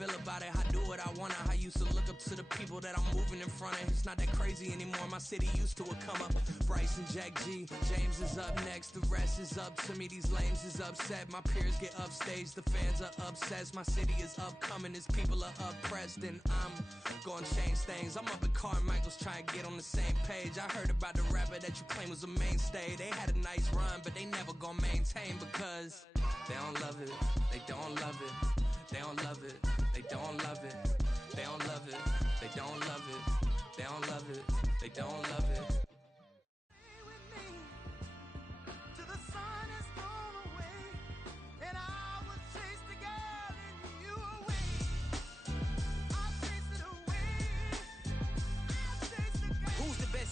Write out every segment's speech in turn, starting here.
feel about it. I do what I want. I used to look up to the people that I'm moving in front of. It's not that crazy anymore. My city used to a come up. Bryce and Jack G, James is up next. The rest is up to me. These lames is upset. My peers get upstage. The fans are obsessed. My city is upcoming. His people are oppressed. And I'm gonna change things. I'm up at Carmichael's trying to get on the same page. I heard about the rapper that you claim was a mainstay. They had a nice run, but they never gonna maintain because they don't love it. They don't love it. They don't love it. They don't love it. They don't love it. They don't love it. They don't love it. They don't love it.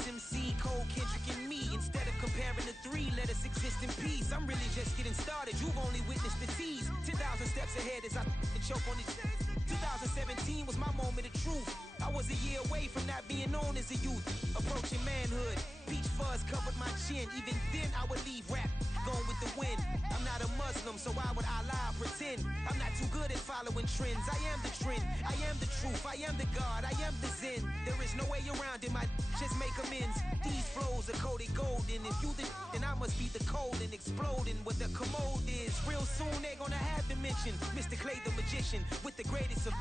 MC, Cole, Kendrick, and me. Instead of comparing the three, let us exist in peace. I'm really just getting started. You've only witnessed the tease. 10,000 steps ahead as I choke on these. 2017 was my moment of truth. I was a year away from not being known as a youth. Approaching manhood. Peach fuzz covered my chin. Even then, I would leave rap going with the wind. I'm not a Muslim, so why would I lie or pretend? I'm not too good at following trends. I am the trend. I am the truth. I am the God. I am the Zen. There is no way around it. My just make amends. These flows are coated golden. If you the then I must be the cold and exploding. What the commode is. Real soon they're gonna have to mention Mr. Clay the magician with the greatest of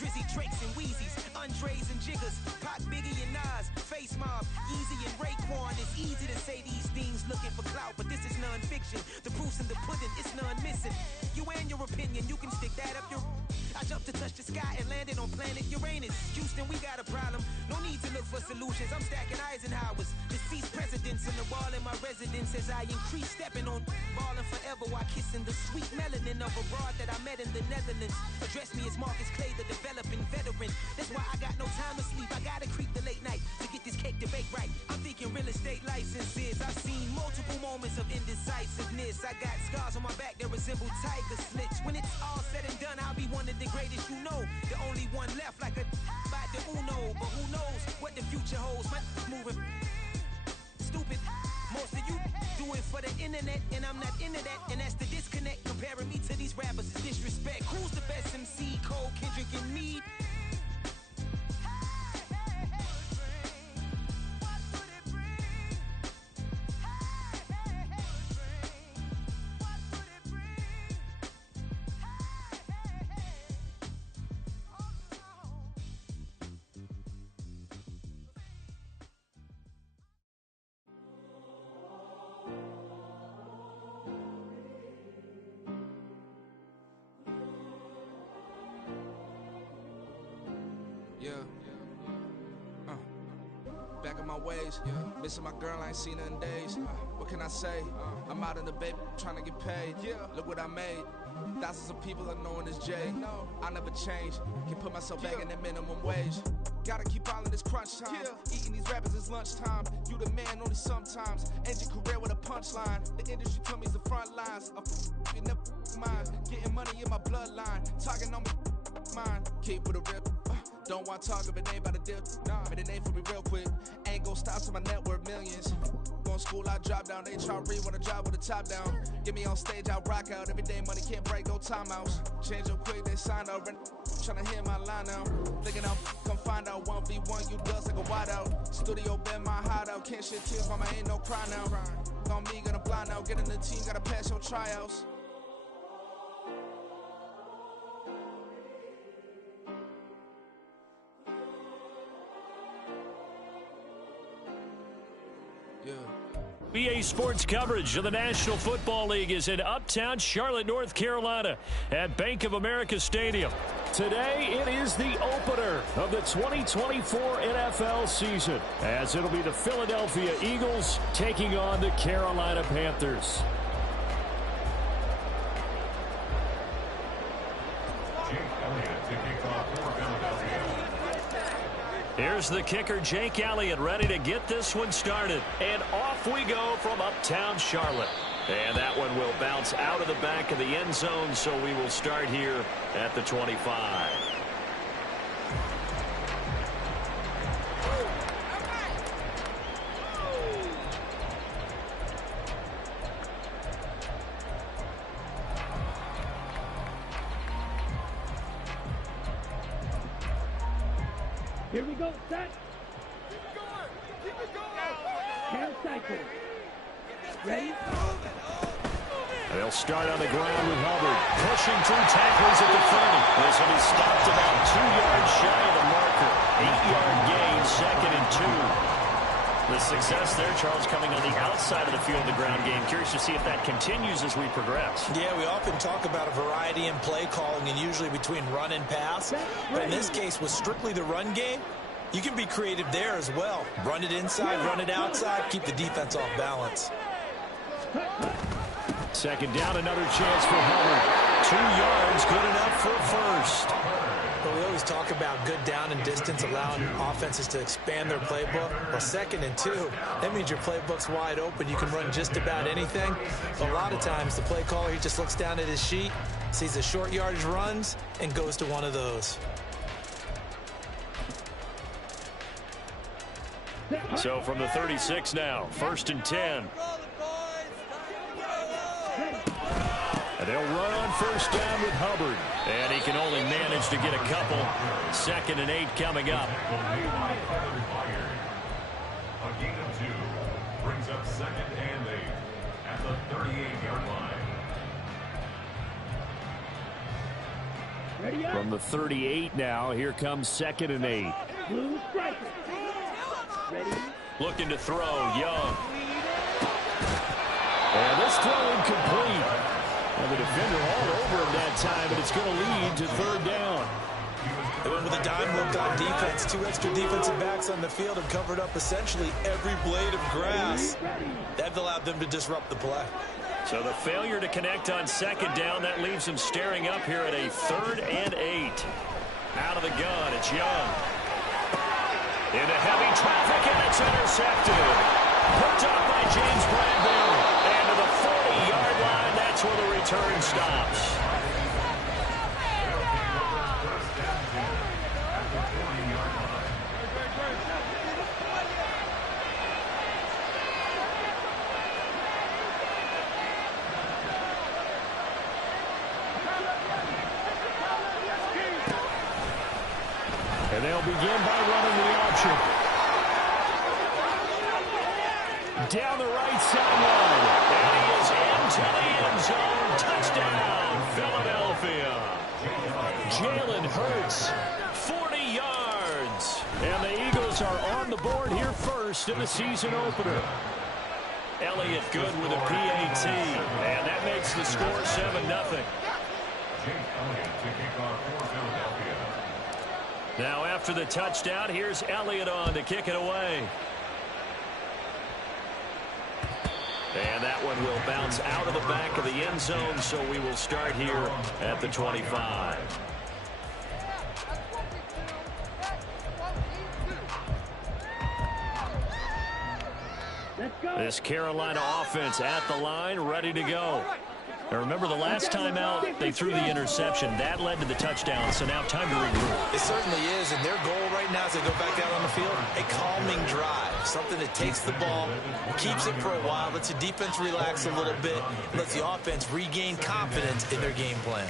Drizzy, Drakes, and Wheezies, Andres and Jiggers, Pac, Biggie, and Nas, Face Mob, Yeezy, and Raekwon. It's easy to say these things looking for clout, but this is non-fiction. The proof's in the pudding, it's none missing. You and your opinion, you can stick that up your... I jumped to touch the sky and landed on planet Uranus. Houston, we got a problem. No need to look for solutions. I'm stacking Eisenhowers. Deceased presidents in the wall in my residence as I increase stepping on balling forever while kissing the sweet melanin of a broad that I met in the Netherlands. Address me as Marcus Clay, the developing veteran. That's why I got no time to sleep. I gotta creep the late night to get this cake debate right. I'm thinking real estate licenses. I've seen multiple moments of indecisiveness. I got scars on my back that resemble tiger slits. When it's all said and done, I'll be one of the greatest you know. The only one left like a by the Uno. But who knows what the future holds. My moving stupid. Most of you do it for the internet, and I'm not into that. And that's the disconnect. Comparing me to these rappers is disrespect. Who's the best MC? Cole, Kendrick, and me? Back in my ways, missing my girl, I ain't seen her in days. What can I say? I'm out in the baby, trying to get paid. Look what I made. Thousands of people are knowing this Jay. I never change. Can put myself back in that minimum wage. Gotta keep all in this crunch time. Eating these rappers is lunchtime. You the man only sometimes. End your career with a punchline. The industry told me it's the front lines. I'm in the mind. Getting money in my bloodline. Talking on my mind. Keep with a rip. Don't want to talk if it ain't about a deal. But it ain't for me real quick. Ain't gon' stop till my net worth millions. Going to school, I drop down. They try to read when I drive with the top down. Get me on stage, I rock out. Every day money can't break, no timeouts. Change up quick, they sign up. Tryna hear my line now. Thinking I'll come find out 1v1, you dust like a wideout. Studio been my hideout. Can't shed tears, mama ain't no cry now. On me, gonna blind out. Get in the team, gotta pass your tryouts. BA Sports coverage of the National Football League is in Uptown Charlotte, North Carolina at Bank of America Stadium. Today, it is the opener of the 2024 NFL season, as it'll be the Philadelphia Eagles taking on the Carolina Panthers. Here's the kicker, Jake Elliott, ready to get this one started. And off we go from Uptown Charlotte. And that one will bounce out of the back of the end zone, so we will start here at the 25. Here we go, set. Keep it going. 10 seconds. Ready? They'll start on the ground with Hubbard. Pushing through tacklers at the 30. This will be stopped about 2 yards shy of the marker. 8-yard gain, 2nd and 2. The success there, Charles, coming on the outside of the field of the ground game. Curious to see if that continues as we progress. Yeah, we often talk about a variety in play calling and usually between run and pass. But in this case, with strictly the run game, you can be creative there as well. Run it inside, run it outside, keep the defense off balance. 2nd down, another chance for Hubbard. 2 yards, good enough for first. Well, we always talk about good down and distance, allowing offenses to expand their playbook. Well, 2nd and 2, that means your playbook's wide open. You can run just about anything. But a lot of times, the play caller, he just looks down at his sheet, sees the short yardage runs, and goes to one of those. So from the 36 now, 1st and 10. And they'll run on 1st down with Hubbard. And he can only manage to get a couple. 2nd and 8 coming up. A gain of 2 brings up 2nd and 8 at the 38-yard line. From the 38 now, here comes 2nd and 8. Blue striker. Ready? Looking to throw, Young. And this throw incomplete. And the defender all over him that time, but it's going to lead to 3rd down. They went with a dime look on defense. 2 extra defensive backs on the field and covered up essentially every blade of grass. That allowed them to disrupt the play. So the failure to connect on 2nd down, that leaves him staring up here at a 3rd and 8. Out of the gun, it's Young. Into heavy traffic, and it's intercepted. Picked up by James Bradbury. And to the 40-yard line, that's where the return stops. And they'll begin by running the option. Down the right sideline. And he is into the end zone. Touchdown, Philadelphia. Jalen Hurts, 40 yards. And the Eagles are on the board here first in the season opener. Elliott good with a PAT. And that makes the score 7-0. Now after the touchdown, here's Elliott on to kick it away. And that one will bounce out of the back of the end zone, so we will start here at the 25. This Carolina offense at the line, ready to go. Now remember, the last time out, they threw the interception. That led to the touchdown, so now time to regroup. It certainly is, and their goal right now as they go back out on the field, a calming drive. Something that takes the ball, keeps it for a while, lets the defense relax a little bit, lets the offense regain confidence in their game plan.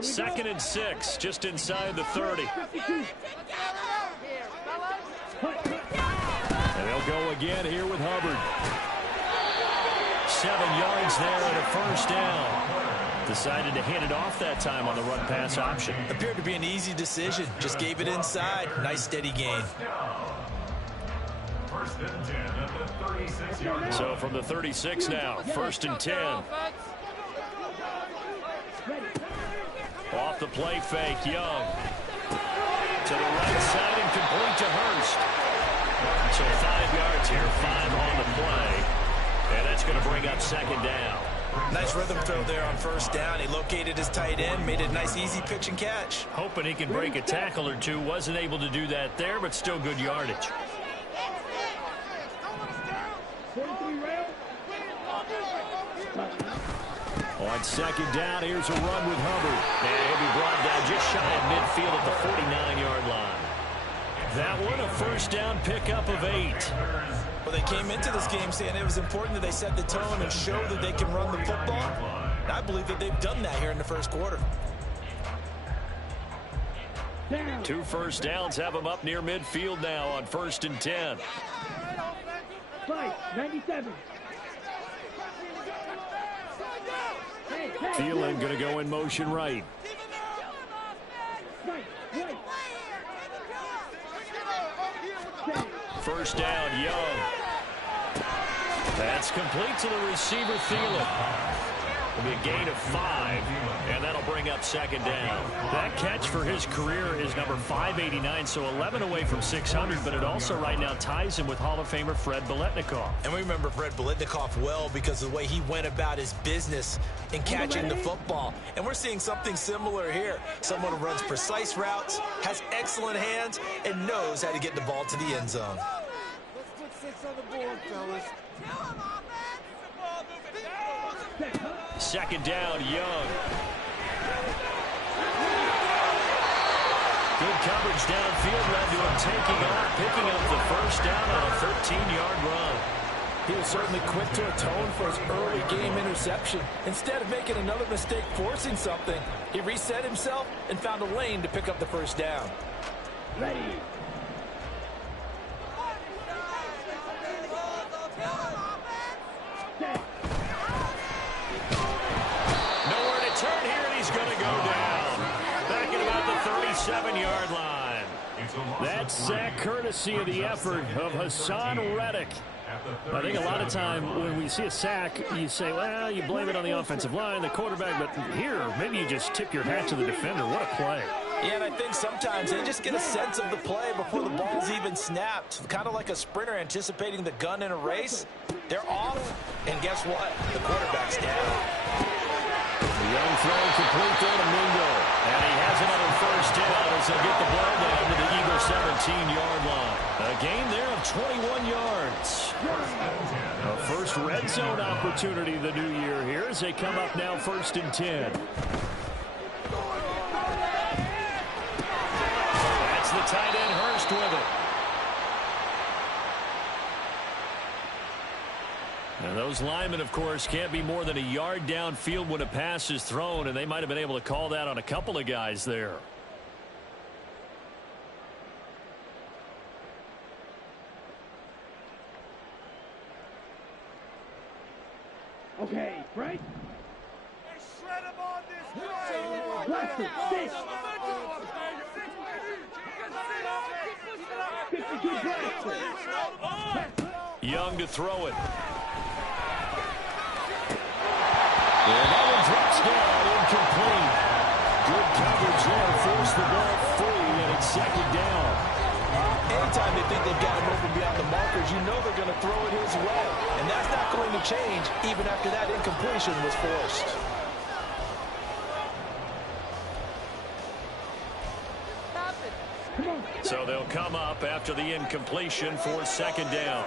Second and 6, just inside the 30. And they'll go again here with Hubbard. 7 yards there and a 1st down. Decided to hand it off that time on the run-pass option. Appeared to be an easy decision. Just gave it inside. Nice, steady gain. So from the 36 now, 1st and 10. Off the play fake, Young. To the right side and complete to Hurst. So 5 yards here, 5 on the play. And that's going to bring up 2nd down. Nice rhythm throw there on 1st down. He located his tight end, made it a nice easy pitch and catch. Hoping he can break a tackle or two. Wasn't able to do that there, but still good yardage. On 2nd down, here's a run with Hubbard. And he'll be brought down just shy of midfield at the 49-yard line. that one, a first down pickup of 8. Well, they came into this game saying it was important that they set the tone and show that they can run the football. And I believe that they've done that here in the first quarter. 2 first downs have them up near midfield now on 1st and 10. Fight, 97. Thielen going to go in motion right. First down, Young. That's complete to the receiver, Thielen. It'll be a gain of 5, and that'll bring up 2nd down. That catch for his career is number 589, so 11 away from 600, but it also right now ties him with Hall of Famer Fred Biletnikoff. And we remember Fred Biletnikoff well because of the way he went about his business in catching the football. And we're seeing something similar here. Someone who runs precise routes, has excellent hands, and knows how to get the ball to the end zone. Let's put 6 on the board, fellas. 2nd down, Young. Good coverage downfield led to him taking off, picking up the first down on a 13-yard run. He was certainly quick to atone for his early game interception. Instead of making another mistake forcing something, he reset himself and found a lane to pick up the first down. Ready. Nowhere to turn here, and he's going to go down. Back at about the 37-yard line. That sack courtesy of the effort of Hassan Reddick. I think a lot of time when we see a sack, you say, well, you blame it on the offensive line, the quarterback, but here, maybe you just tip your hat to the defender. What a play. Yeah, and I think sometimes they just get a sense of the play before the ball's even snapped. Kind of like a sprinter anticipating the gun in a race. They're off, and guess what? The quarterback's down. The young throw complete there to Mingo. And he has another first down as they'll get the ball down to the Eagle 17-yard line. A gain there of 21 yards. A first red zone opportunity the new year here as they come up now 1st and 10. That's the tight end Hurst with it. And those linemen, of course, can't be more than a yard downfield when a pass is thrown, and they might have been able to call that on a couple of guys there. Okay, right? Shred him on this Blaster, 6. 52 blaster. Young to throw it. And that one drops down, incomplete. Good coverage there, force the ball free, and it's 2nd down. Anytime they think they've got him open beyond the markers, you know they're going to throw it his way. And that's not going to change even after that incompletion was forced. So they'll come up after the incompletion for 2nd down.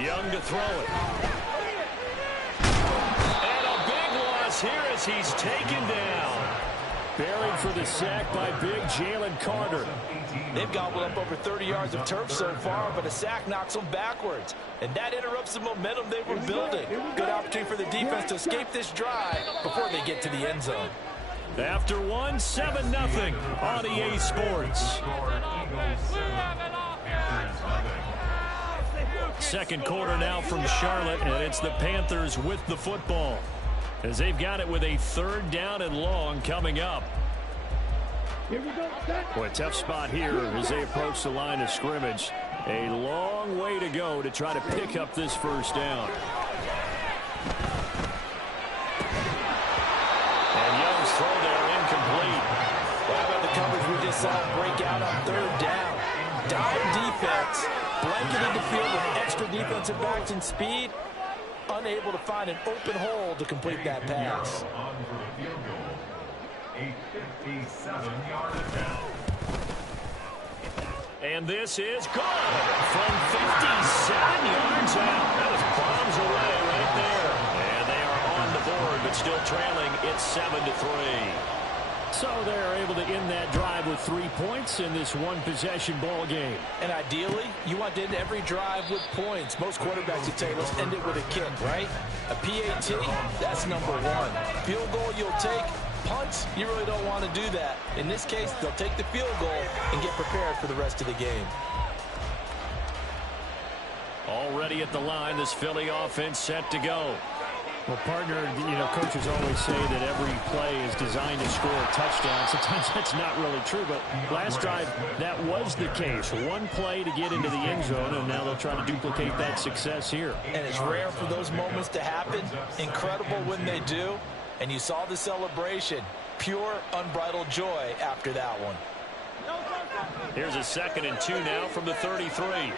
Young to throw it. And a big loss here as he's taken down. Buried for the sack by big Jalen Carter. They've gobbled up over 30 yards of turf so far, but a sack knocks them backwards. And that interrupts the momentum they were building. Good opportunity for the defense to escape this drive before they get to the end zone. After 1, 7-0 on EA Sports. Second quarter now from Charlotte, and it's the Panthers with the football as they've got it with a 3rd down and long coming up. Boy, tough spot here as they approach the line of scrimmage. A long way to go to try to pick up this first down. And Young's throw there incomplete. Well, how about the coverage we just saw break out on 3rd down? Down defense, blanketed the field with extra defensive backs and speed, unable to find an open hole to complete that pass. A 57-yard attempt. And this is good from 57 yards out. That was bombs away right there. And they are on the board, but still trailing. It's 7-3. So they're able to end that drive with 3 points in this one-possession ball game. And ideally, you want to end every drive with points. Most quarterbacks would tell you, let's end it with a kick, right? A PAT, that's number one. Field goal you'll take. Punts, you really don't want to do that. In this case, they'll take the field goal and get prepared for the rest of the game. Already at the line, this Philly offense set to go. Well, partner, coaches always say that every play is designed to score a touchdown. Sometimes that's not really true, but last drive, that was the case. One play to get into the end zone, and now they'll try to duplicate that success here. And it's rare for those moments to happen. Incredible when they do. And you saw the celebration. Pure, unbridled joy after that one. Here's a 2nd and 2 now from the 33.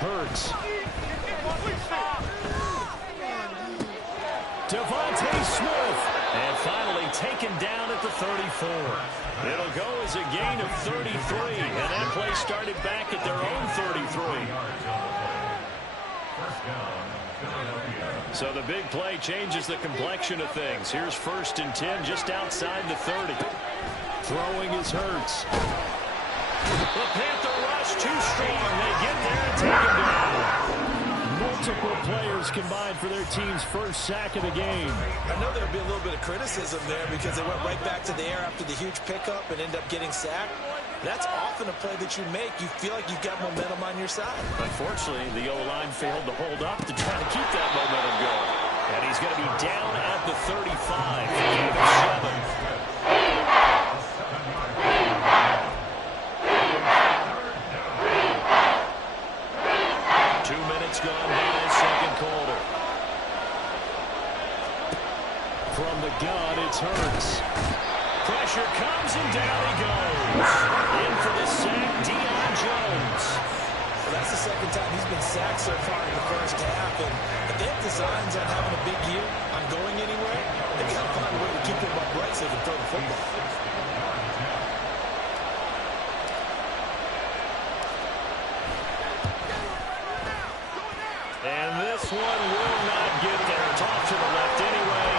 Hurts. Devontae Smith. And finally taken down at the 34. It'll go as a gain of 33. And that play started back at their own 33. So the big play changes the complexion of things. Here's 1st and 10 just outside the 30. Throwing is Hurts. The Panther rush too strong. They get there and take him down. Multiple players combined for their team's first sack of the game. I know there'll be a little bit of criticism there because they went right back to the air after the huge pickup and end up getting sacked. That's often a play that you make. You feel like you've got momentum on your side. Unfortunately, the O-line failed to hold up to try to keep that momentum going. And he's going to be down at the 35. Gain of 7. 2 minutes gone by, second quarter. From the gun, it's Hurts. Pressure comes and down he goes. In for the sack, Deion Jones. Well, that's the second time he's been sacked so far in the first half. And if they have designs on having a big year, on going anywhere, they've got to find a way to keep him upright so they can throw the football. And this one will not get there. It's off to the left anyway.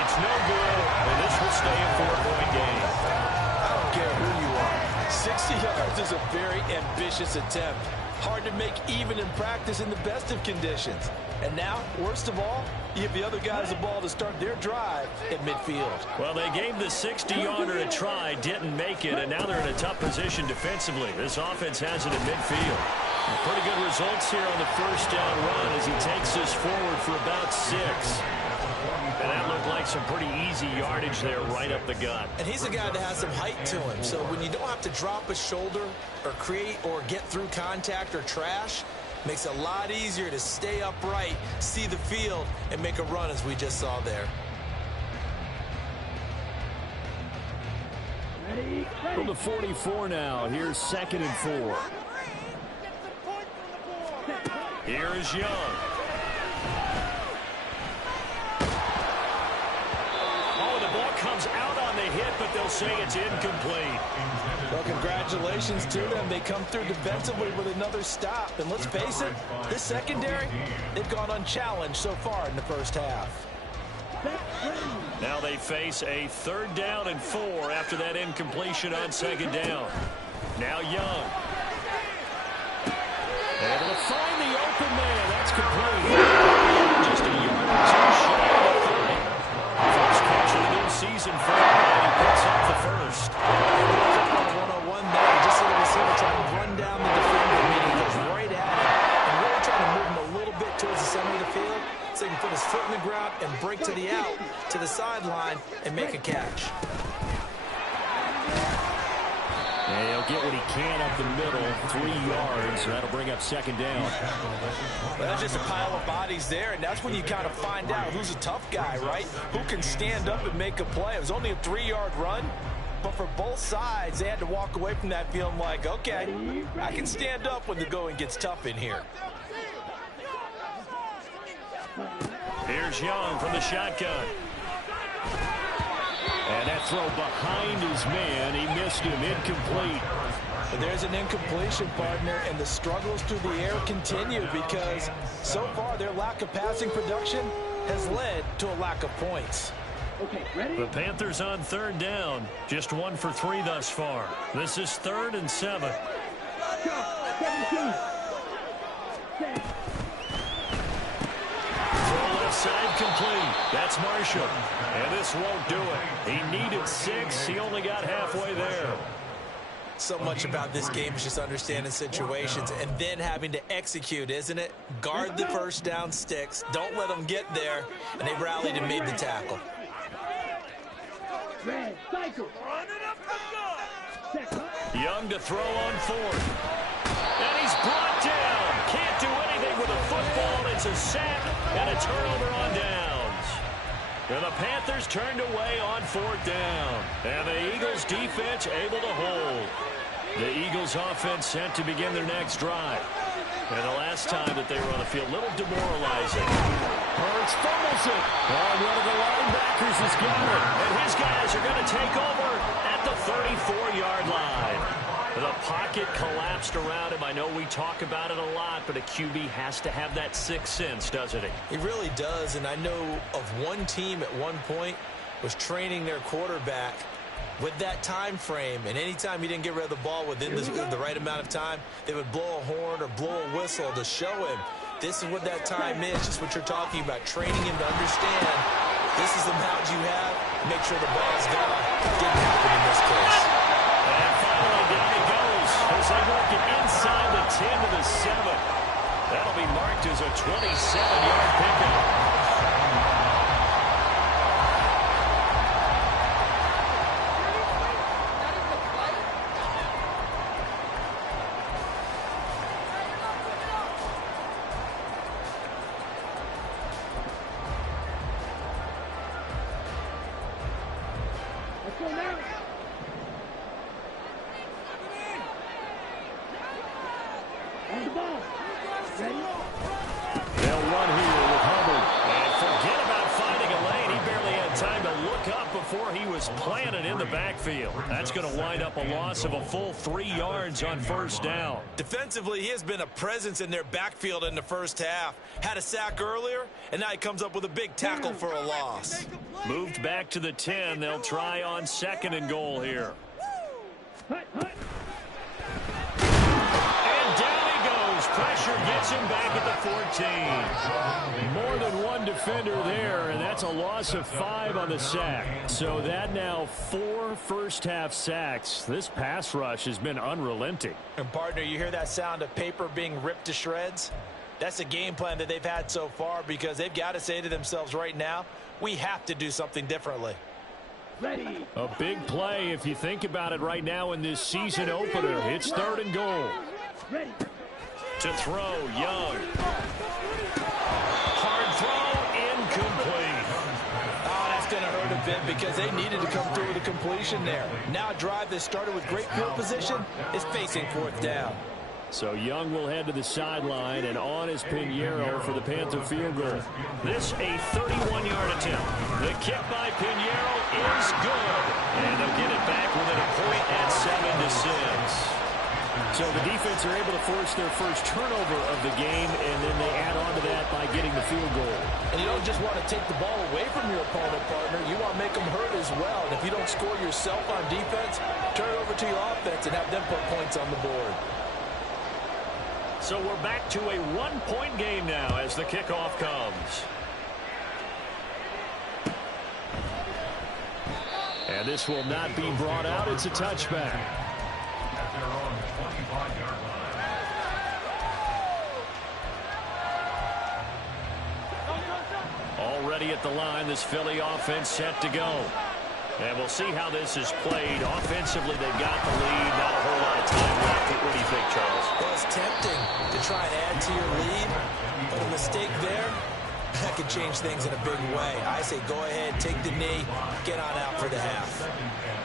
It's no good, and this will stay a 4-point game. I don't care who you are. 60 yards is a very ambitious attempt. Hard to make even in practice in the best of conditions. And now, worst of all, you give the other guys the ball to start their drive at midfield. Well, they gave the 60-yarder a try, didn't make it, and now they're in a tough position defensively. This offense has it at midfield. Pretty good results here on the first down run as he takes this forward for about 6. And that looked like some pretty easy yardage there right up the gut. And he's a guy that has some height to him. So when you don't have to drop a shoulder or create or get through contact or trash, makes it a lot easier to stay upright, see the field, and make a run as we just saw there. From the 44 now, here's 2nd and 4. Here is Young. Oh, the ball comes out on the hit, but they'll say it's incomplete. Well, congratulations to them. They come through defensively with another stop. And let's face it, this secondary, they've gone unchallenged so far in the first half. Now they face a 3rd down and 4 after that incompletion on 2nd down. Now Young. Able to find the open man. That's complete. Just a yard or 2 shy of the 30. First catch of the new season for him, and he picks up the first. 101 there. Just see the receiver trying to run down the defender, meaning he goes right at him and really trying to move him a little bit towards the center of the field so he can put his foot in the ground and break to the out, to the sideline, and make a catch. And he'll get what he can up the middle, 3 yards. That'll bring up 2nd down. Well, that's just a pile of bodies there, and that's when you kind of find out who's a tough guy, right? Who can stand up and make a play. It was only a 3-yard run, but for both sides, they had to walk away from that feeling like, okay, I can stand up when the going gets tough in here. Here's Young from the shotgun. And that throw behind his man, he missed him, incomplete. But there's an incompletion, partner, and the struggles through the air continue because so far their lack of passing production has led to a lack of points. The Panthers on third down. Just 1 for 3 thus far. This is 3rd and 7. Throw left side complete. That's Marshall. And this won't do it. He needed 6. He only got halfway there. So much about this game is just understanding situations and then having to execute, isn't it? Guard the first down sticks. Don't let them get there. And they rallied and made the tackle. Young to throw on 4th. And he's brought down. Can't do anything with a football. It's a sack and a turnover on downs. And the Panthers turned away on 4th down. And the Eagles defense able to hold. The Eagles offense set to begin their next drive. And the last time that they were on the field, a little demoralizing. Hurts fumbles it. And one of the linebackers has got it. And his guys are going to take over at the 34-yard line. The pocket collapsed around him. I know we talk about it a lot, but a QB has to have that 6th sense, doesn't he? He really does, and I know of one team at one point was training their quarterback with that time frame, and anytime he didn't get rid of the ball within the right amount of time, they would blow a horn or blow a whistle to show him this is what that time is, just what you're talking about, training him to understand this is the amount you have, make sure the ball's gone. Didn't happen in this case. And finally, down he goes as they work it inside the 10 to the 7. That'll be marked as a 27-yard pickup. That's going to wind up a loss of a full 3 yards on 1st down. Defensively, he has been a presence in their backfield in the first half. Had a sack earlier, and now he comes up with a big tackle for a loss. Moved back to the 10. They'll try on 2nd and goal here. And down he goes. Pressure gets him back at the 14. More than one defender there, and that's a loss of 5 on the sack. So that now 4 first-half sacks. This pass rush has been unrelenting. And, partner, you hear that sound of paper being ripped to shreds? That's a game plan that they've had so far because they've got to say to themselves right now, we have to do something differently. Ready. A big play if you think about it right now in this season opener. It's 3rd and goal. Ready. To throw, Young. Hard throw, incomplete. Oh, that's going to hurt a bit because they needed to come through with a completion there. Now a drive that started with great field position is facing 4th down. So Young will head to the sideline, and on is Pinheiro for the Panther field goal. This a 31-yard attempt. The kick by Pinheiro is good. And they'll get it back within a point at 7-6. So the defense are able to force their first turnover of the game, and then they add on to that by getting the field goal. And you don't just want to take the ball away from your opponent, partner. You want to make them hurt as well. And if you don't score yourself on defense, turn it over to your offense and have them put points on the board. So we're back to a 1-point game now as the kickoff comes. And this will not be brought out. It's a touchback. Already at the line, this Philly offense set to go. And we'll see how this is played. Offensively, they've got the lead. Not a whole lot of time left. What do you think, Charles? Well, it's tempting to try and add to your lead, but a mistake there, that could change things in a big way. I say go ahead, take the knee, get on out for the half.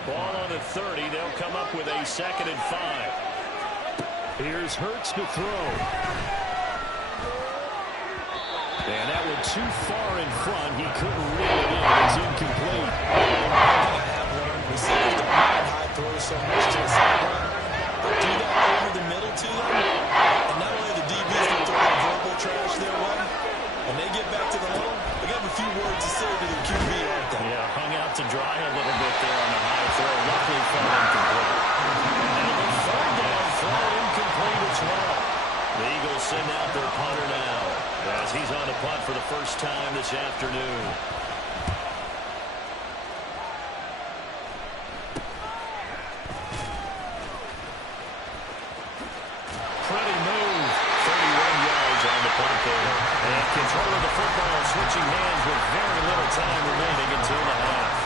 Ball on the 30. They'll come up with a 2nd and 5. Here's Hurts to throw. And that went too far in front. He couldn't reel it in. It's incomplete. We see the high throws so much to the sideline. But do that over the middle to them. And not only the DBs can throw that verbal trash their way, when they get back to the huddle, they have a few words to say to the QB, aren't they? Yeah, first time this afternoon. Pretty move. 31 yards on the punt there. And control of the football switching hands with very little time remaining until the half.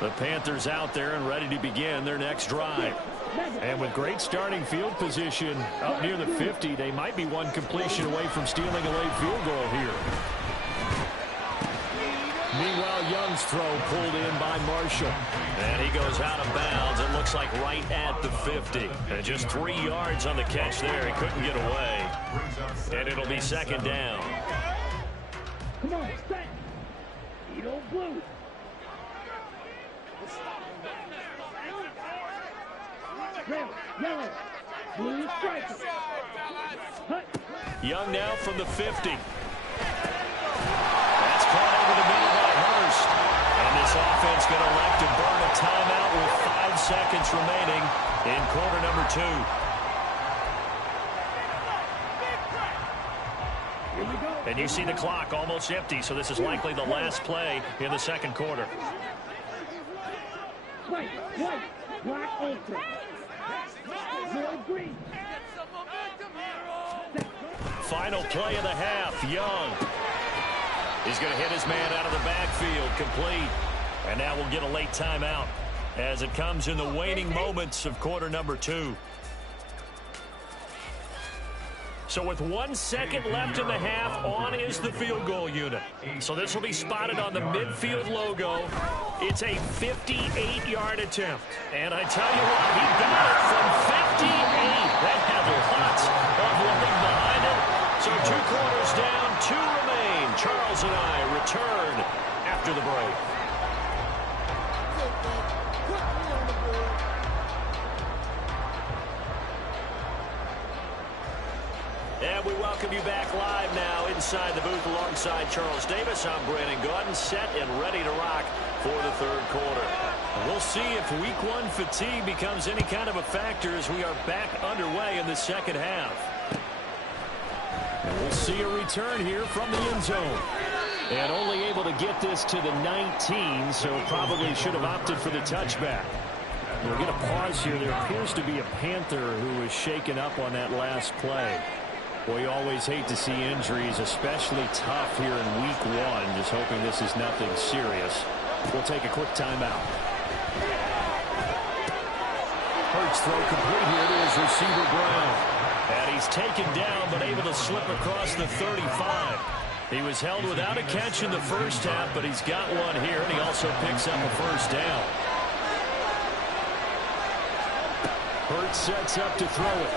The Panthers out there and ready to begin their next drive. And with great starting field position up near the 50, they might be one completion away from stealing a late field goal here. Meanwhile, Young's throw pulled in by Marshall. And he goes out of bounds. It looks like right at the 50. And just 3 yards on the catch there. He couldn't get away. And it'll be second down. Come on, set. Edo Blue. Red, yellow, blue striker. Young now from the 50. That's caught over the middle by Hurst. And this offense going to elect to burn a timeout with 5 seconds remaining in quarter number 2. Here we go. And you see the clock almost empty, so this is likely the last play in the second quarter. White, black ultra. Red, green. Final play of the half. Young. He's going to hit his man out of the backfield. Complete. And now we'll get a late timeout as it comes in the waning moments of quarter number 2. So with 1 second left in the half, on is the field goal unit. So this will be spotted on the midfield logo. It's a 58-yard attempt. And I tell you what, he got it from 58. That had lots of running behind it. So 2 quarters down, 2 remain. Charles and I return after the break. And we welcome you back live now inside the booth alongside Charles Davis. I'm Brandon Gaudin, set and ready to rock for the third quarter. And we'll see if week 1 fatigue becomes any kind of a factor as we are back underway in the second half. And we'll see a return here from the end zone. And only able to get this to the 19, so probably should have opted for the touchback. We'll get a pause here. There appears to be a Panther who was shaken up on that last play. Well, you always hate to see injuries, especially tough here in week 1. Just hoping this is nothing serious. We'll take a quick timeout. Hurts throw complete here to his receiver Brown. And he's taken down but able to slip across the 35. He was held without a catch in the first half, but he's got one here, and he also picks up a first down. Hurts sets up to throw it.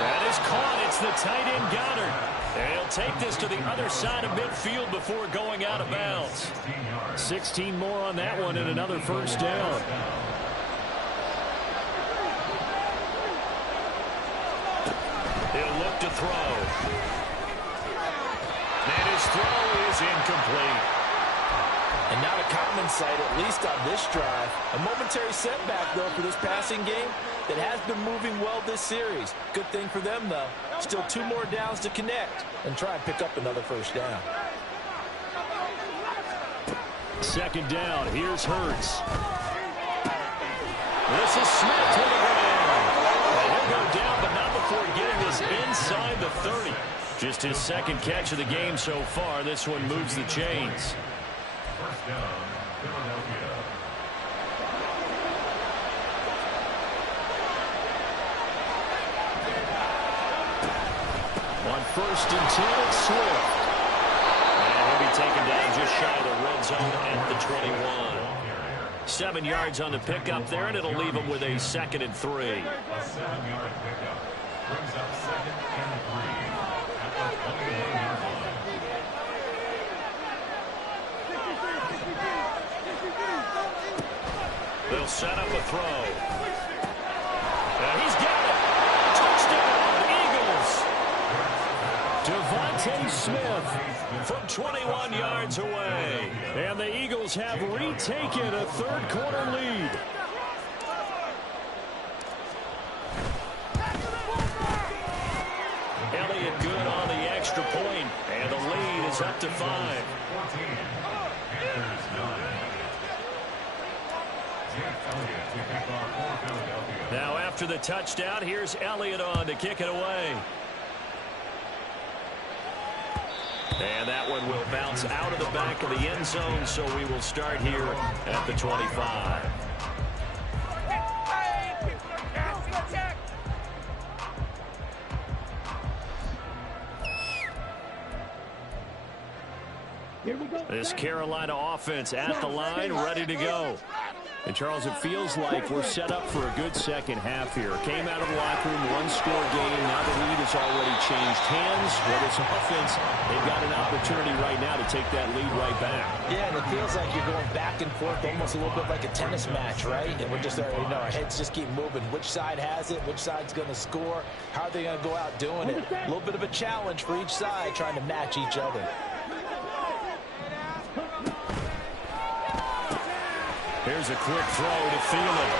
That is caught. It's the tight end Goddard. And he'll take this to the other side of midfield before going out of bounds. 16 more on that one and another first down. He'll look to throw. And his throw is incomplete. And not a common sight, at least on this drive. A momentary setback, though, for this passing game that has been moving well this series. Good thing for them, though. Still 2 more downs to connect and try and pick up another first down. Second down. Here's Hurts. This is Smith to the ground. And he'll go down, but not before getting this inside the 30. Just his second catch of the game so far. This one moves the chains. First down, Philadelphia. On 1st and 10, it's Swift. And he'll be taken down just shy of the red zone at the 21. 7 yards on the pickup there, and it'll leave him with a 2nd and 3. A 7-yard pickup brings up 2nd and 3 at the 21-yard line. They'll set up a throw. And he's got it. Touchdown, Eagles. Devontae Smith from 21 yards away. And the Eagles have retaken a third-quarter lead. Elliott good on the extra point, and the lead is up to 5. Now after the touchdown, here's Elliott on to kick it away. And that one will bounce out of the back of the end zone, so we will start here at the 25. This Carolina offense at the line, ready to go. And, Charles, it feels like we're set up for a good second half here. Came out of the locker room, one-score game. Now the lead has already changed hands. Well, this offense, they've got an opportunity right now to take that lead right back. Yeah, and it feels like you're going back and forth, almost a little bit like a tennis match, right? And we're just, our heads just keep moving. Which side has it? Which side's going to score? How are they going to go out doing it? A little bit of a challenge for each side, trying to match each other. Here's a quick throw to Thielen.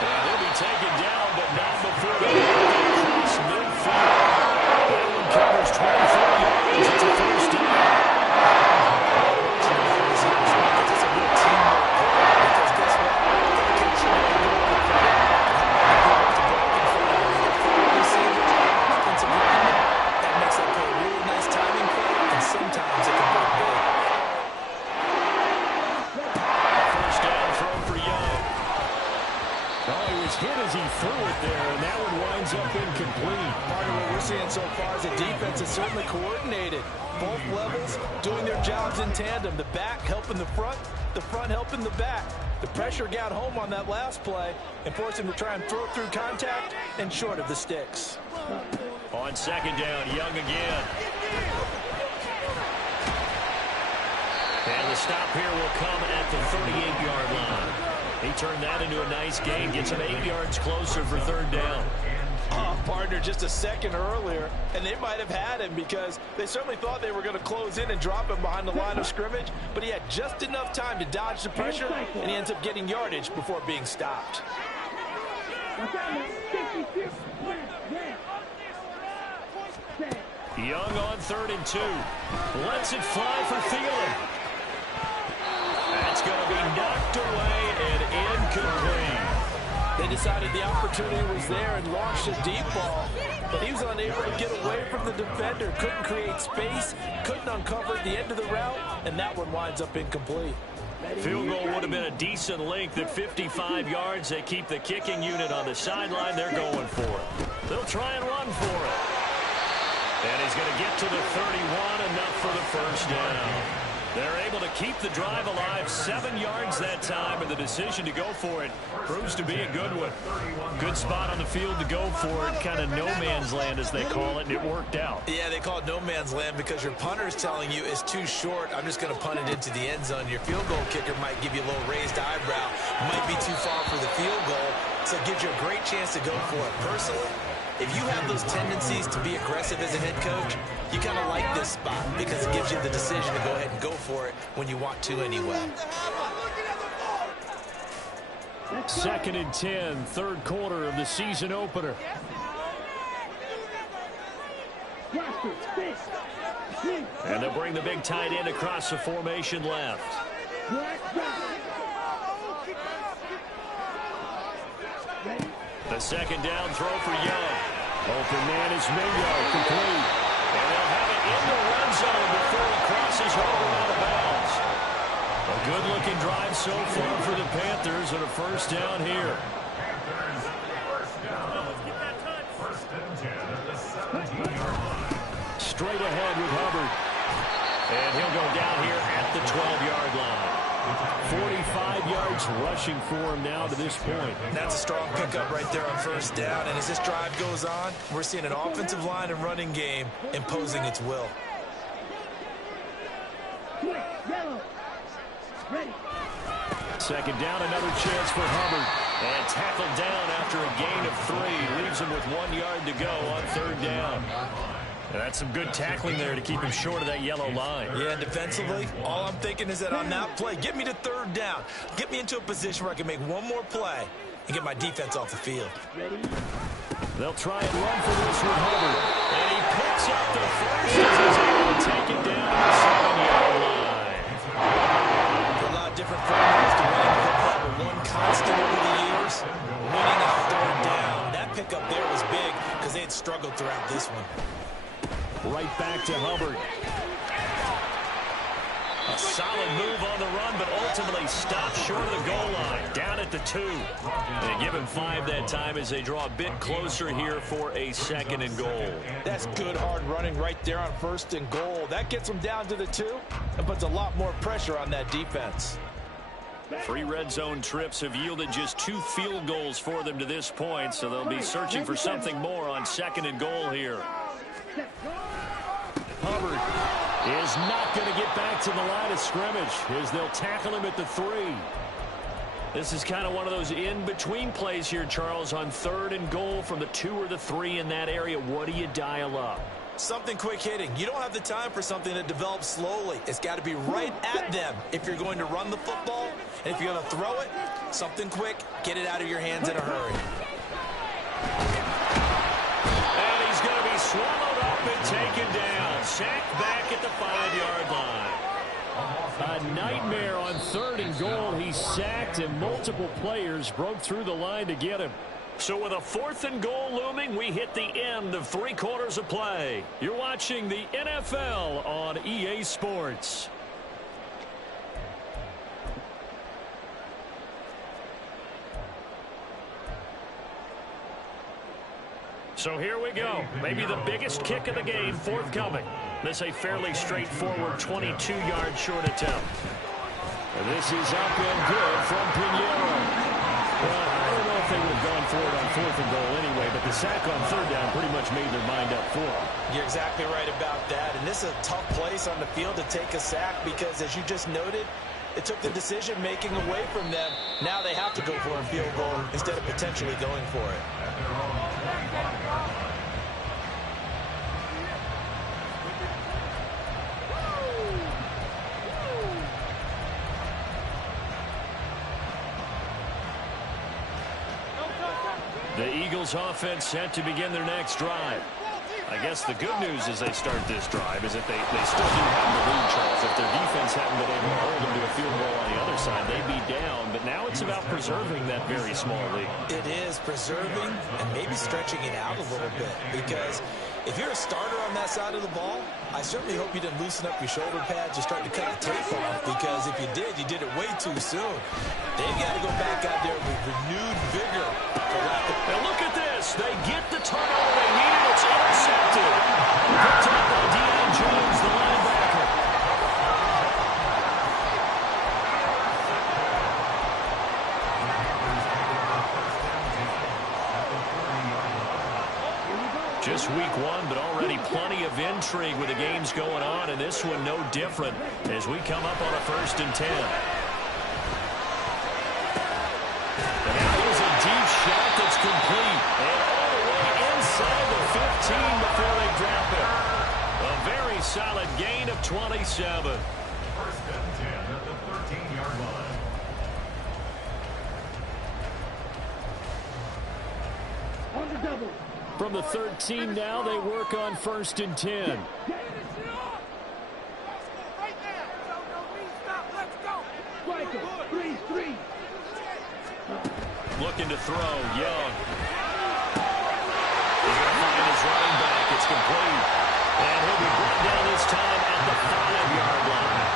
And he'll be taken down, but not before the cross midfield. That one covers 24 yards. It's a first down. It's a real teamwork play because guess what? That makes that play a really nice timing play, and sometimes it can be big. Hit as he threw it there, and that one winds up incomplete. Part of what we're seeing so far is the defense is certainly coordinated. Both levels doing their jobs in tandem. The back helping the front helping the back. The pressure got home on that last play and forced him to try and throw through contact and short of the sticks. On second down, Young again. And the stop here will come at the 38-yard line. He turned that into a nice gain, gets him 8 yards closer for third down. Partner just a second earlier, and they might have had him because they certainly thought they were going to close in and drop him behind the line of scrimmage, but he had just enough time to dodge the pressure, and he ends up getting yardage before being stopped. Young on 3rd and 2. Lets it fly for Thielen. That's going to be knocked away and incomplete. They decided the opportunity was there and launched a deep ball, but he was unable to get away from the defender, couldn't create space, couldn't uncover the end of the route, and that one winds up incomplete. Field goal would have been a decent length at 55 yards. They keep the kicking unit on the sideline. They're going for it. They'll try and run for it. And he's going to get to the 31, enough for the first down. They're able to keep the drive alive, 7 yards that time, and the decision to go for it proves to be a good one. Good spot on the field to go for it, kind of no man's land as they call it, and it worked out. Yeah, they call it no man's land because your punter is telling you it's too short. I'm just going to punt it into the end zone. Your field goal kicker might give you a little raised eyebrow, might be too far for the field goal, so it gives you a great chance to go for it. Personally, if you have those tendencies to be aggressive as a head coach, you kind of like this spot because it gives you the decision to go ahead and go for it when you want to anyway. 2nd and 10, third quarter of the season opener. And they'll bring the big tight end across the formation left. The second down throw for Young. Open man is Mingo, complete. And they'll have it in the red zone before he crosses over out of bounds. A good-looking drive so far for the Panthers and a first down here. Straight ahead with Hubbard. And he'll go down here at the 12-yard line. 45 yards rushing for him now to this point. That's a strong pickup right there on first down. And as this drive goes on, we're seeing an offensive line and running game imposing its will. Second down, another chance for Hubbard. And tackled down after a gain of 3. Leaves him with 1 yard to go on third down. And that's some good tackling there to keep him short of that yellow line. Yeah, defensively, all I'm thinking is that on that play, get me to third down. Get me into a position where I can make one more play and get my defense off the field. They'll try and run for this with Hubbard. And he picks up the first as he's able to take it down to the 7-yard line. A lot of different formulas to winning football, but one constant over the years, winning on third down. That pickup there was big because they had struggled throughout this one. Right back to Hubbard. A solid move on the run, but ultimately stopped short of the goal line. Down at the 2. They give him 5 that time as they draw a bit closer here for a 2nd and goal. That's good hard running right there on 1st and goal. That gets them down to the 2 and puts a lot more pressure on that defense. 3 red zone trips have yielded just 2 field goals for them to this point, so they'll be searching for something more on 2nd and goal here. Hubbard is not going to get back to the line of scrimmage as they'll tackle him at the 3. This is kind of one of those in-between plays here, Charles, on 3rd and goal from the 2 or the 3 in that area. What do you dial up? Something quick hitting. You don't have the time for something that develops slowly. It's got to be right at them if you're going to run the football. And if you're going to throw it, something quick, get it out of your hands in a hurry. And he's going to be swallowed up and taken down. Sacked back at the 5-yard line. A nightmare on 3rd and goal. He sacked and multiple players broke through the line to get him. So with a 4th and goal looming, we hit the end of 3 quarters of play. You're watching the NFL on EA Sports. So here we go. Maybe the biggest kick of the game forthcoming. This a fairly straightforward 22-yard short attempt. And this is up and good from Pinheiro. Well, I don't know if they would have gone for it on 4th and goal anyway, but the sack on 3rd down pretty much made their mind up for them. You're exactly right about that. And this is a tough place on the field to take a sack because, as you just noted, it took the decision-making away from them. Now they have to go for a field goal instead of potentially going for it. The Eagles offense set to begin their next drive. I guess the good news as they start this drive is that they still do have the lead, Charles. If their defense hadn't been able to hold them to a field goal on the other side, they'd be down. But now it's about preserving that very small lead. It is preserving and maybe stretching it out a little bit, because if you're a starter on that side of the ball, I certainly hope you didn't loosen up your shoulder pads or start to cut the tape off, because if you did it way too soon. They've got to go back out there with renewed vigor. And look at this. They get the turnover they needed. It's intercepted. Picked up by Deion Jones, the linebacker. Just week 1, but already plenty of intrigue with the games going on, and this one no different as we come up on a 1st and 10. And now here's a deep shot that's complete. And all the way inside the 15 before they drop it. A very solid gain of 27. 1st and 10 at the 13-yard line. On the double. From the 13 now, they work on 1st and 10. Looking to throw, Young. He's going to find his running back. It's complete. And he'll be brought down this time at the 5-yard line.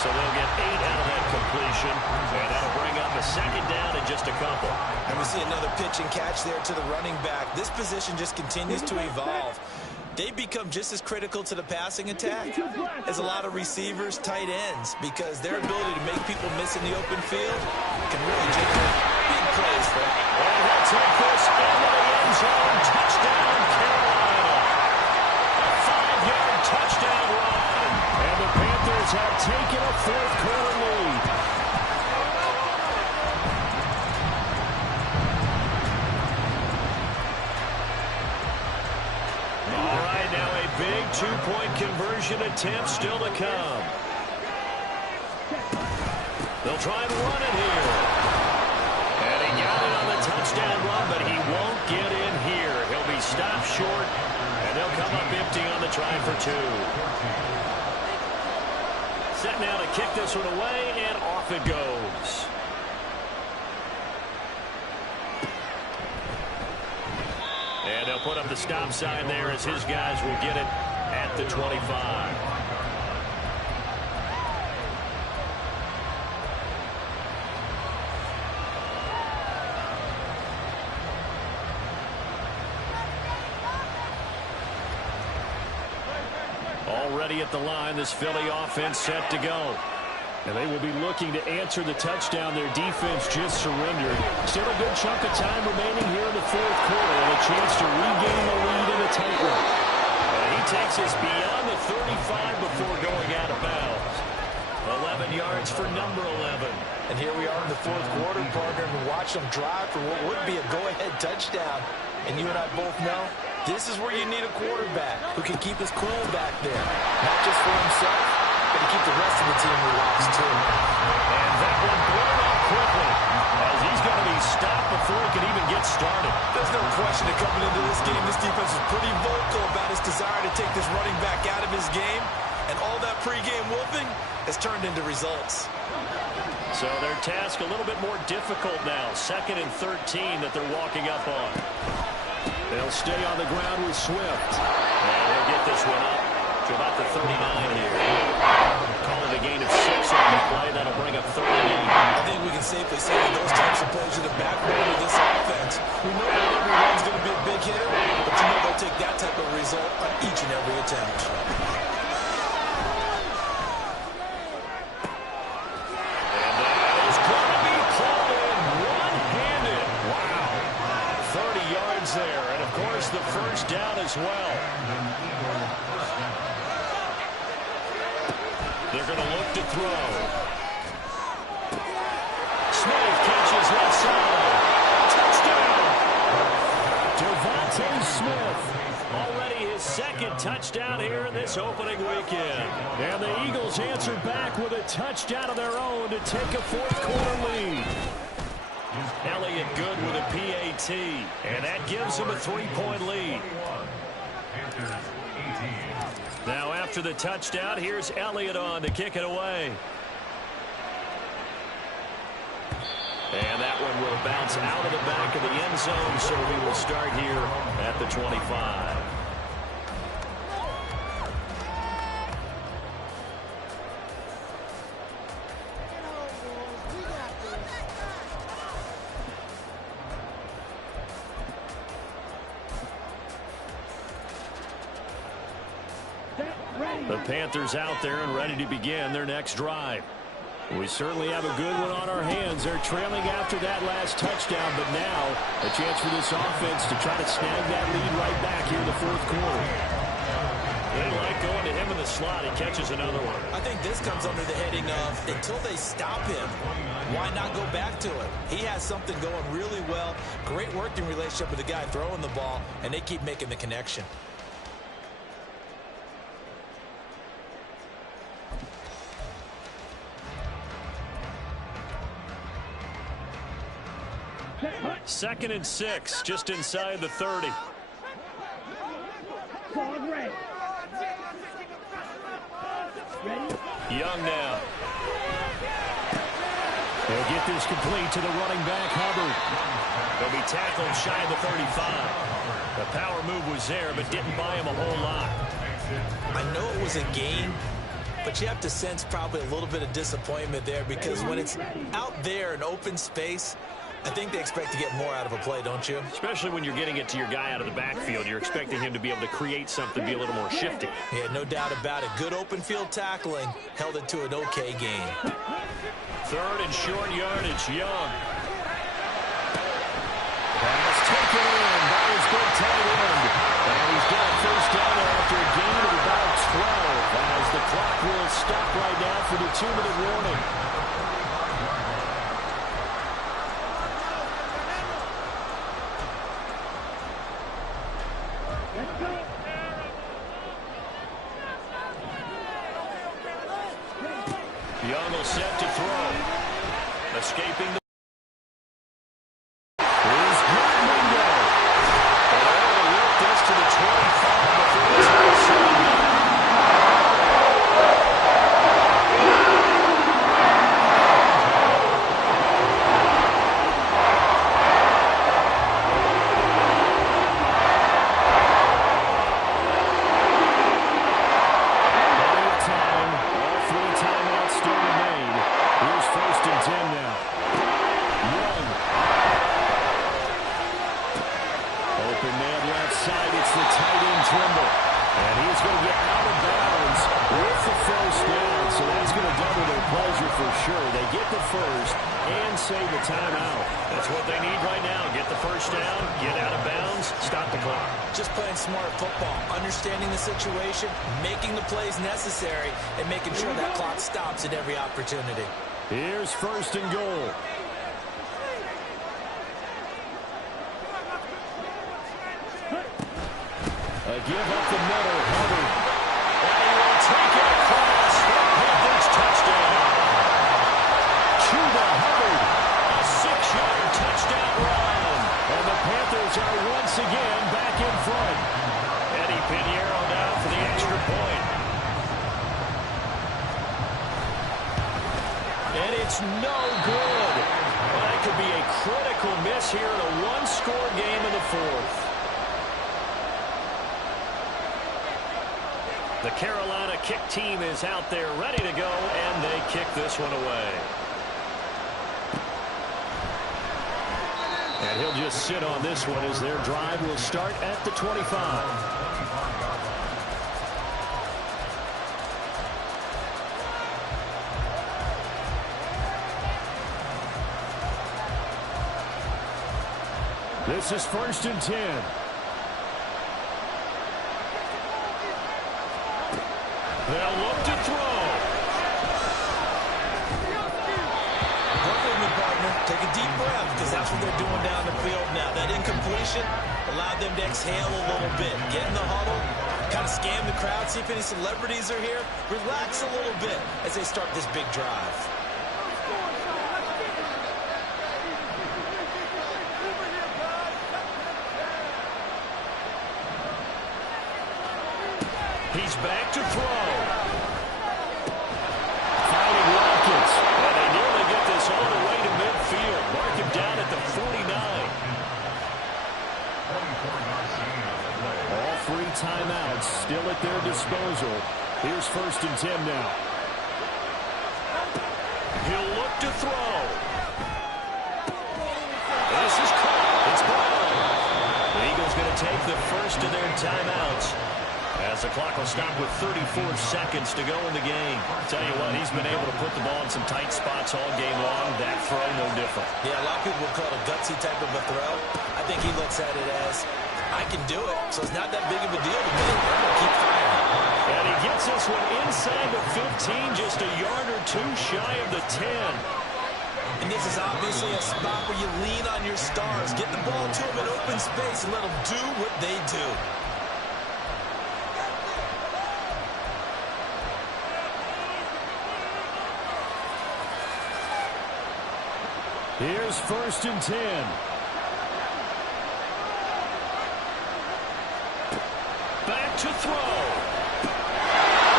So they'll get 8 out of that completion. And that'll bring up a 2nd down in just a couple. And we see another pitch and catch there to the running back. This position just continues to evolve. They've become just as critical to the passing attack as a lot of receivers, tight ends, because their ability to make people miss in the open field can really generate big plays for them. And he'll take this into the end zone. Touchdown, Carolina. A 5-yard touchdown run. And the Panthers have taken a 4th quarter lead. All right, now a big two-point conversion attempt still to come. They'll try and run it here. And he got it on the touchdown run, but he won't get in here. He'll be stopped short, and they'll come up empty on the try for 2. Set now to kick this one away, and off it goes. And they'll put up the stop sign there as his guys will get it at the 25. Already at the line, this Philly offense set to go. And they will be looking to answer the touchdown their defense just surrendered. Still a good chunk of time remaining here in the fourth quarter and a chance to regain the lead in a tight one. And he takes us beyond the 35 before going out of bounds. 11 yards for number 11. And here we are in the fourth quarter, partner, and watch them drive for what would be a go-ahead touchdown. And you and I both know this is where you need a quarterback who can keep his cool back there. Not just for himself, but to keep the rest of the team relaxed, too. And that one blown up quickly as he's going to be stopped before he can even get started. There's no question that coming into this game, this defense was pretty vocal about his desire to take this running back out of his game. And all that pregame whooping has turned into results. So their task a little bit more difficult now. 2nd and 13 that they're walking up on. They'll stay on the ground with Swift. And they'll get this one up to about the 39 here. Call it a gain of 6 on the play. That'll bring up 39. I think we can safely say that those types of plays are the backbone of this offense. We know that every run's going to be a big hitter, but you know they'll take that type of result on each and every attempt. And that is going to be pulled in one-handed. Wow. 30 yards there. And, of course, the first down as well. They're going to look to throw. Smith catches left side. Touchdown! Devontae Smith. Already his 2nd touchdown here in this opening weekend. And the Eagles answer back with a touchdown of their own to take a fourth quarter lead. Elliott good with a PAT. And that gives him a 3-point lead. Now after the touchdown, here's Elliott on to kick it away. And that one will bounce out of the back of the end zone, so we will start here at the 25. The Panthers out there and ready to begin their next drive. We certainly have a good one on our hands. They're trailing after that last touchdown, but now a chance for this offense to try to snag that lead right back here in the fourth quarter. They like going to him in the slot. He catches another one. I think this comes under the heading of until they stop him, why not go back to it? He has something going really well. Great working relationship with the guy throwing the ball, and they keep making the connection. Second and 6, just inside the 30. Young now. They'll get this complete to the running back, Hubbard. They'll be tackled shy of the 35. The power move was there, but didn't buy him a whole lot. I know it was a gain, but you have to sense probably a little bit of disappointment there because when it's out there in open space, I think they expect to get more out of a play, don't you? Especially when you're getting it to your guy out of the backfield. You're expecting him to be able to create something, be a little more shifty. Yeah, no doubt about it. Good open field tackling held it to an okay gain. 3rd and short yardage, Young. Pass taken in by his good tight end. And he's got first down after a gain of about 12 as the clock will stop right now for the 2-minute warning. Young will set to throw. Escaping the... Here's good window. And they're able to work this to the 25 before it's all said and done. Save the timeout. That's what they need right now. Get the first down, get out of bounds, stop the clock. Just playing smart football, understanding the situation, making the plays necessary, and making sure that clock stops at every opportunity. Here's first and goal. A give up the middle. Hubbard. And he will take it across. Panthers touchdown. Chuba Hubbard. A 6-yard touchdown run. And the Panthers are once again back in front. Eddie Pinheiro now for the extra point. And it's no good. Well, that could be a critical miss here in a one-score game in the fourth. The Carolina kick team is out there ready to go, and they kick this one away. And he'll just sit on this one as their drive will start at the 25. This is first and 10. They'll look to throw. Work with me, partner. Take a deep breath, because that's what they're doing down the field now. That incompletion allowed them to exhale a little bit. Get in the huddle, kind of scan the crowd, see if any celebrities are here. Relax a little bit as they start this big drive. He's back to throw. Finding Watkins. And they nearly get this all the way to midfield. Mark him down at the 49. All 3 timeouts still at their disposal. Here's first and 10 now. He'll look to throw. This is caught. It's Brown. The Eagles going to take the first of their timeouts, as the clock will stop with 34 seconds to go in the game. Tell you what, he's been able to put the ball in some tight spots all game long. That throw, no different. Yeah, a lot of people would call it a gutsy type of a throw. I think he looks at it as, I can do it, so it's not that big of a deal to me. I'm going to keep firing. And he gets this one inside the 15, just a yard or 2 shy of the 10. And this is obviously a spot where you lean on your stars. Get the ball to them in open space and let them do what they do. Here's first and 10. Back to throw.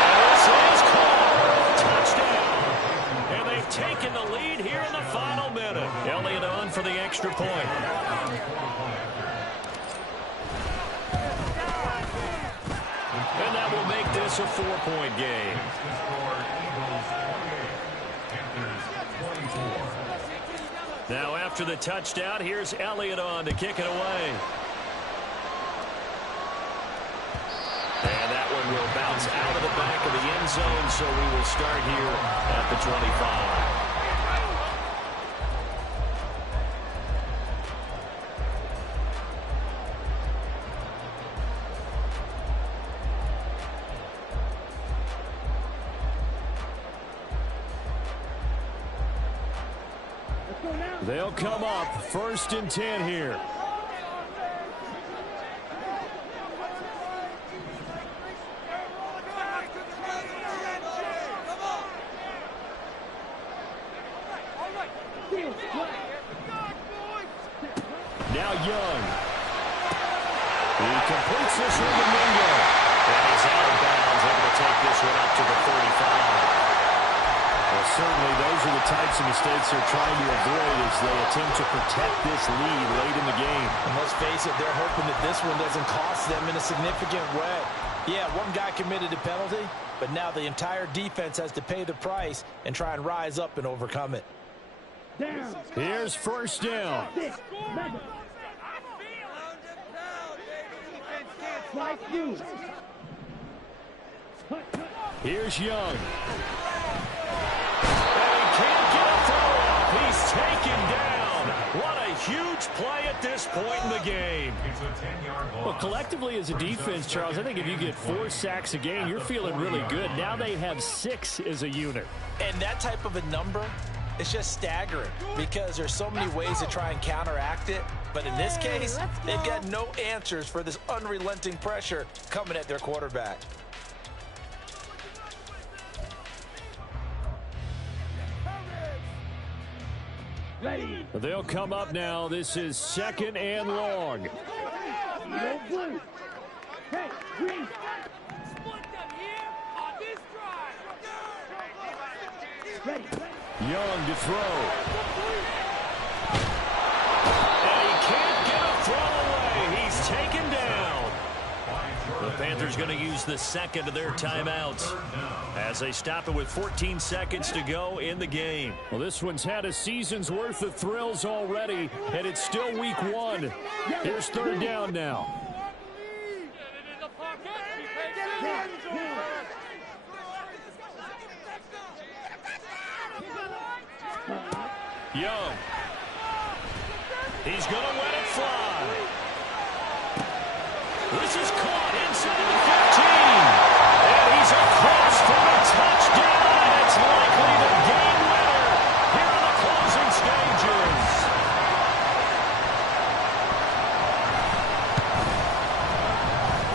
And this is caught. Touchdown. And they've taken the lead here in the final minute. Elliott on for the extra point. And that will make this a 4-point game. Now after the touchdown, here's Elliott on to kick it away. And that one will bounce out of the back of the end zone, so we will start here at the 25. They'll come up first and 10 here. Now Young. He completes this one to Mingo. And he's out of bounds, able to take this one up to the 35. Well, certainly those are the types of mistakes they're trying to avoid as they attempt to protect this lead late in the game. And let's face it, they're hoping that this one doesn't cost them in a significant way. Yeah, one guy committed a penalty, but now the entire defense has to pay the price and try and rise up and overcome it. Here's first down. Here's Young. And he can't get a throw off. He's taken down. What a huge play at this point in the game. It's a 10-yard loss. Well, collectively as a defense, Charles, I think if you get 4 sacks a game, you're feeling really good. Now they have 6 as a unit. And that type of a number, it's just staggering because there's so many ways to try and counteract it. But in this case, they've got no answers for this unrelenting pressure coming at their quarterback. Ready. They'll come up now. This is 2nd and long. Yellow blue. Hey, green. Ready. Young to throw. And he can't get a throw away. He's taken down. The Panthers going to use the second of their timeouts as they stop it with 14 seconds to go in the game. Well, this one's had a season's worth of thrills already, and it's still week 1. Here's 3rd down now. Young. He's going to let it fly. This is caught inside the 15. And he's across for a touchdown. And it's likely the game winner here in the closing stages.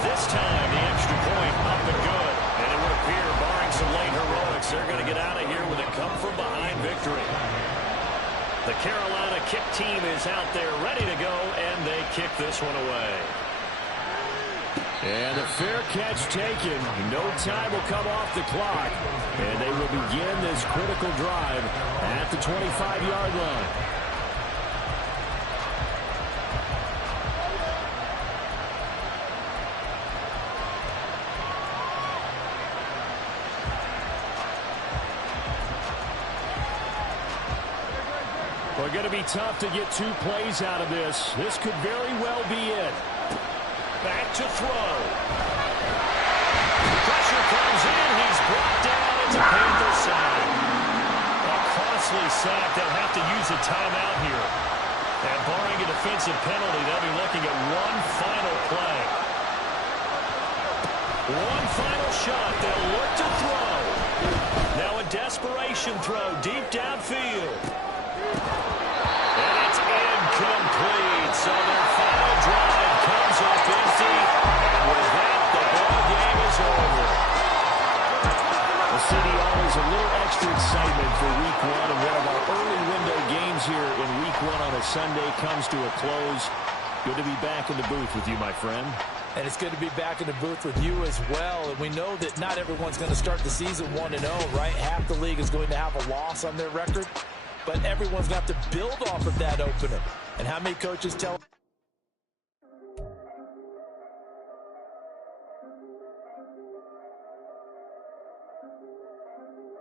This time the extra point up and good. And it would appear, barring some late heroics, they're going to get out of here with a come-from-behind victory. The Carolina kick team is out there ready to go, and they kick this one away. And a fair catch taken. No time will come off the clock, and they will begin this critical drive at the 25-yard line. Well, going to be tough to get 2 plays out of this. This could very well be it. Back to throw. Pressure comes in. He's brought down. It's a Panther sack. A costly sack. They'll have to use a timeout here. And barring a defensive penalty, they'll be looking at one final play. One final shot. They'll look to throw. Now a desperation throw deep downfield. And it's incomplete. So their final drive comes up empty. And with that, the ball game is over. The city always a little extra excitement for week 1. And one of our early window games here in week 1 on a Sunday comes to a close. Good to be back in the booth with you, my friend. And it's good to be back in the booth with you as well. And we know that not everyone's going to start the season 1-0, right? Half the league is going to have a loss on their record. But everyone's going to have to build off of that opener. And how many coaches tell...